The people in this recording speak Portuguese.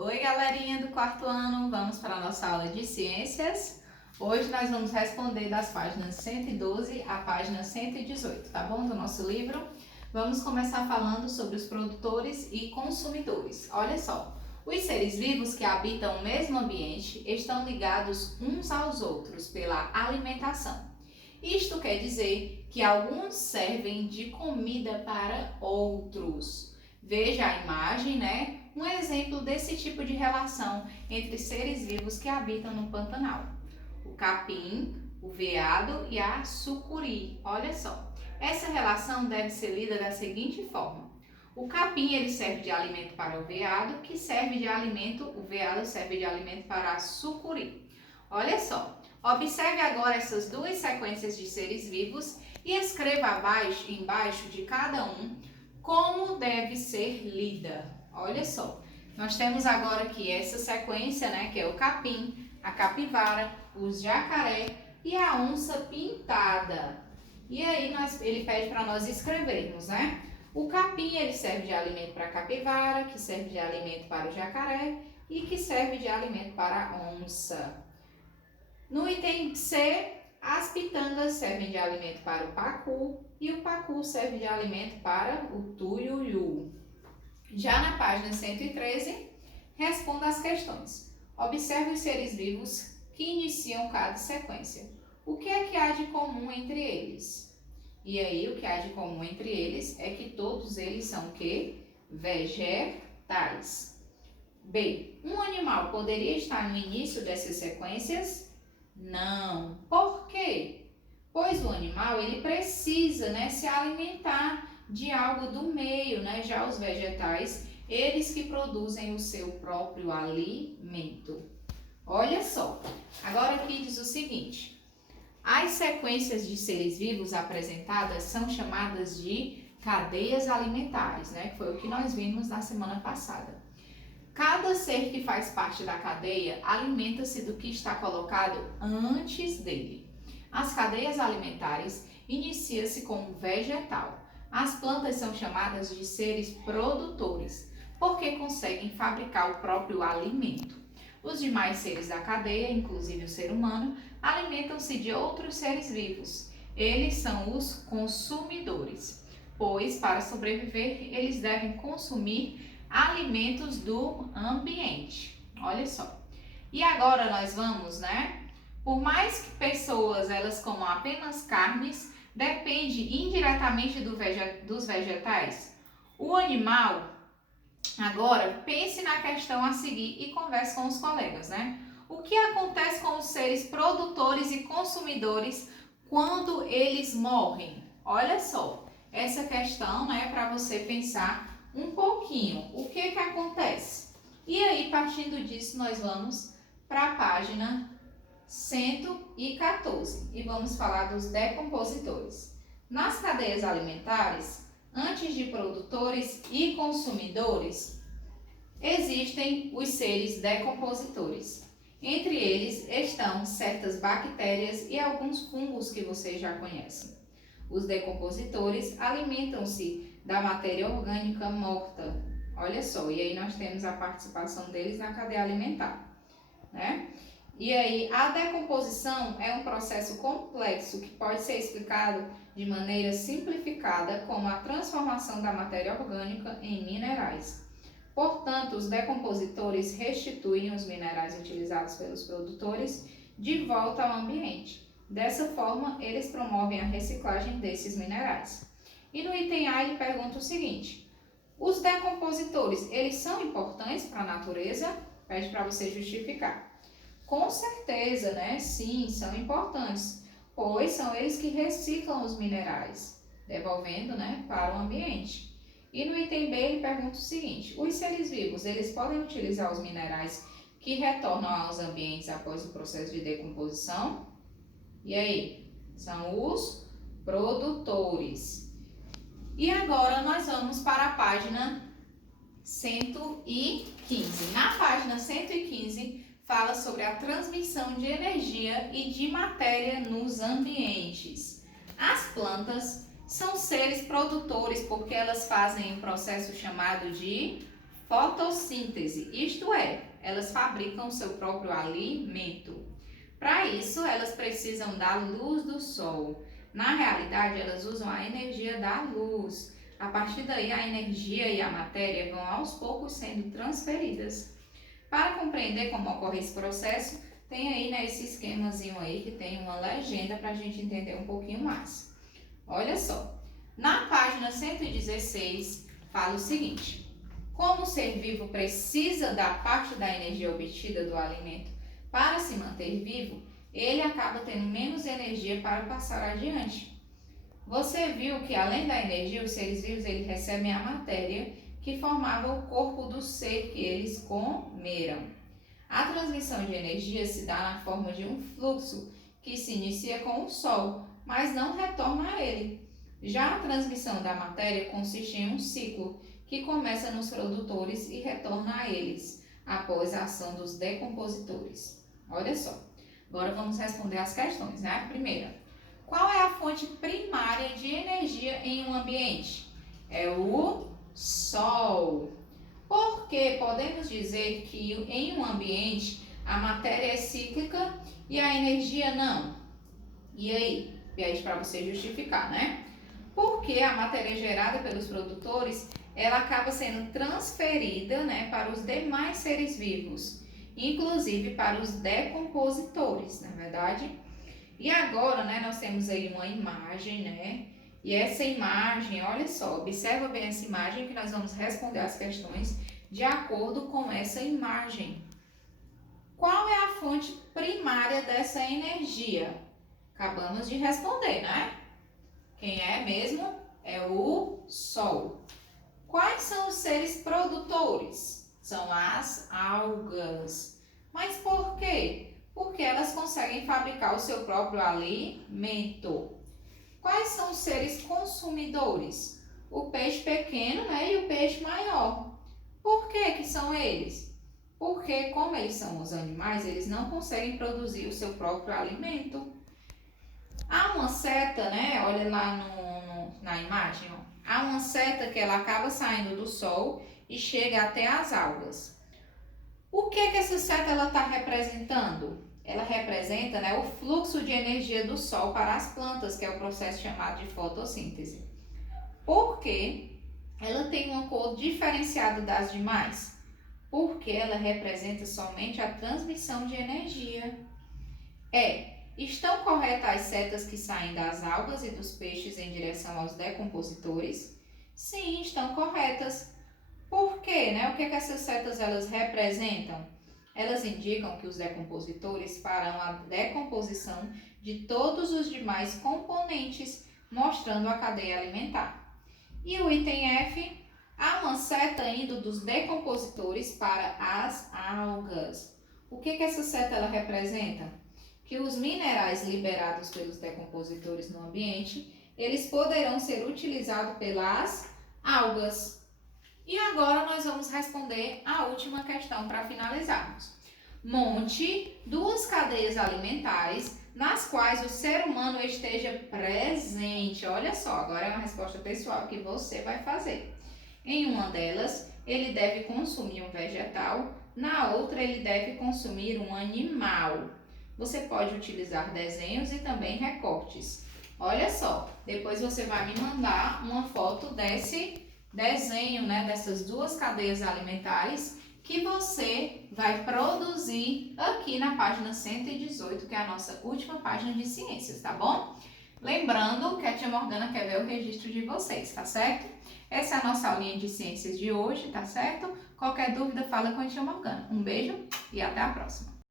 Oi, galerinha do quarto ano, vamos para a nossa aula de ciências. Hoje nós vamos responder das páginas 112 à página 118, tá bom? Do nosso livro. Vamos começar falando sobre os produtores e consumidores. Olha só, os seres vivos que habitam o mesmo ambiente estão ligados uns aos outros pela alimentação. Isto quer dizer que alguns servem de comida para outros. Veja a imagem, né? Um exemplo desse tipo de relação entre seres vivos que habitam no Pantanal. O capim, o veado e a sucuri. Olha só, essa relação deve ser lida da seguinte forma. O capim ele serve de alimento para o veado, o veado serve de alimento para a sucuri. Olha só, observe agora essas duas sequências de seres vivos e escreva embaixo de cada um como deve ser lida. Olha só, nós temos agora aqui essa sequência, né, que é o capim, a capivara, o jacaré e a onça pintada. E aí ele pede para nós escrevermos, né? O capim ele serve de alimento para a capivara, que serve de alimento para o jacaré e que serve de alimento para a onça. No item C, as pitangas servem de alimento para o pacu e o pacu serve de alimento para o tuiuiu. Já na página 113, responda as questões. Observe os seres vivos que iniciam cada sequência. O que é que há de comum entre eles? E aí, o que há de comum entre eles é que todos eles são o quê? Vegetais. B. Um animal poderia estar no início dessas sequências? Não. Por quê? Pois o animal ele precisa, né, se alimentar de algo do meio, né? Já os vegetais, eles que produzem o seu próprio alimento. Olha só, agora aqui diz o seguinte: as sequências de seres vivos apresentadas são chamadas de cadeias alimentares, né? Que foi o que nós vimos na semana passada. Cada ser que faz parte da cadeia alimenta-se do que está colocado antes dele. As cadeias alimentares inicia-se com um vegetal. As plantas são chamadas de seres produtores, porque conseguem fabricar o próprio alimento. Os demais seres da cadeia, inclusive o ser humano, alimentam-se de outros seres vivos. Eles são os consumidores, pois para sobreviver eles devem consumir alimentos do ambiente. Olha só. E agora nós vamos, né? Por mais que pessoas elas comam apenas carnes, depende indiretamente dos vegetais. O animal, agora pense na questão a seguir e converse com os colegas, né? O que acontece com os seres produtores e consumidores quando eles morrem? Olha só, essa questão, né, para você pensar um pouquinho. O que acontece? E aí, partindo disso, nós vamos para a página 114 e vamos falar dos decompositores. Nas cadeias alimentares, antes de produtores e consumidores, existem os seres decompositores. Entre eles estão certas bactérias e alguns fungos que vocês já conhecem. Os decompositores alimentam-se da matéria orgânica morta. Olha só, e aí nós temos a participação deles na cadeia alimentar, né? E aí, a decomposição é um processo complexo que pode ser explicado de maneira simplificada como a transformação da matéria orgânica em minerais. Portanto, os decompositores restituem os minerais utilizados pelos produtores de volta ao ambiente. Dessa forma, eles promovem a reciclagem desses minerais. E no item A, ele pergunta o seguinte: os decompositores, eles são importantes para a natureza? Pede para você justificar. Com certeza, né? Sim, são importantes, pois são eles que reciclam os minerais, devolvendo, né, para o ambiente. E no item B ele pergunta o seguinte: os seres vivos, eles podem utilizar os minerais que retornam aos ambientes após o processo de decomposição? E aí? São os produtores. E agora nós vamos para a página 115. Na página 115, fala sobre a transmissão de energia e de matéria nos ambientes. As plantas são seres produtores porque elas fazem um processo chamado de fotossíntese, isto é, elas fabricam o seu próprio alimento. Para isso, elas precisam da luz do sol. Na realidade, elas usam a energia da luz. A partir daí, a energia e a matéria vão aos poucos sendo transferidas. Para compreender como ocorre esse processo, tem aí, né, esse esquemazinho aí que tem uma legenda para a gente entender um pouquinho mais. Olha só, na página 116 fala o seguinte: como o ser vivo precisa da parte da energia obtida do alimento para se manter vivo, ele acaba tendo menos energia para passar adiante. Você viu que além da energia, os seres vivos eles recebem a matéria que formava o corpo do ser que eles comeram. A transmissão de energia se dá na forma de um fluxo que se inicia com o Sol, mas não retorna a ele. Já a transmissão da matéria consiste em um ciclo que começa nos produtores e retorna a eles, após a ação dos decompositores. Olha só, agora vamos responder as questões, né? Primeira, qual é a fonte primária de energia em um ambiente? É o Sol. Porque podemos dizer que em um ambiente a matéria é cíclica e a energia não. E aí? Pede para você justificar, né? Porque a matéria gerada pelos produtores, ela acaba sendo transferida, né, para os demais seres vivos, inclusive para os decompositores, na verdade. E agora, né, nós temos aí uma imagem, né? E essa imagem, olha só, observa bem essa imagem que nós vamos responder as questões de acordo com essa imagem. Qual é a fonte primária dessa energia? Acabamos de responder, né? Quem é mesmo? É o Sol. Quais são os seres produtores? São as algas. Mas por quê? Porque elas conseguem fabricar o seu próprio alimento. Quais são os seres consumidores? O peixe pequeno, né, e o peixe maior. Por que são eles? Porque, como eles são os animais, eles não conseguem produzir o seu próprio alimento. Há uma seta, né, olha lá na imagem, ó. Há uma seta que ela acaba saindo do sol e chega até as algas. O que essa seta está representando? Ela representa, né, o fluxo de energia do sol para as plantas, que é o processo chamado de fotossíntese. Por que ela tem uma cor diferenciada das demais? Porque ela representa somente a transmissão de energia. Estão corretas as setas que saem das algas e dos peixes em direção aos decompositores? Sim, estão corretas. Por quê, né? O que essas setas elas representam? Elas indicam que os decompositores farão a decomposição de todos os demais componentes, mostrando a cadeia alimentar. E o item F, há uma seta indo dos decompositores para as algas. O que essa seta ela representa? Que os minerais liberados pelos decompositores no ambiente, eles poderão ser utilizados pelas algas. E agora nós vamos responder a última questão para finalizarmos. Monte duas cadeias alimentares nas quais o ser humano esteja presente. Olha só, agora é uma resposta pessoal que você vai fazer. Em uma delas, ele deve consumir um vegetal, na outra ele deve consumir um animal. Você pode utilizar desenhos e também recortes. Olha só, depois você vai me mandar uma foto desse desenho, né, dessas duas cadeias alimentares que você vai produzir aqui na página 118, que é a nossa última página de ciências, tá bom? Lembrando que a tia Morgana quer ver o registro de vocês, tá certo? Essa é a nossa aulinha de ciências de hoje, tá certo? Qualquer dúvida, fala com a tia Morgana. Um beijo e até a próxima!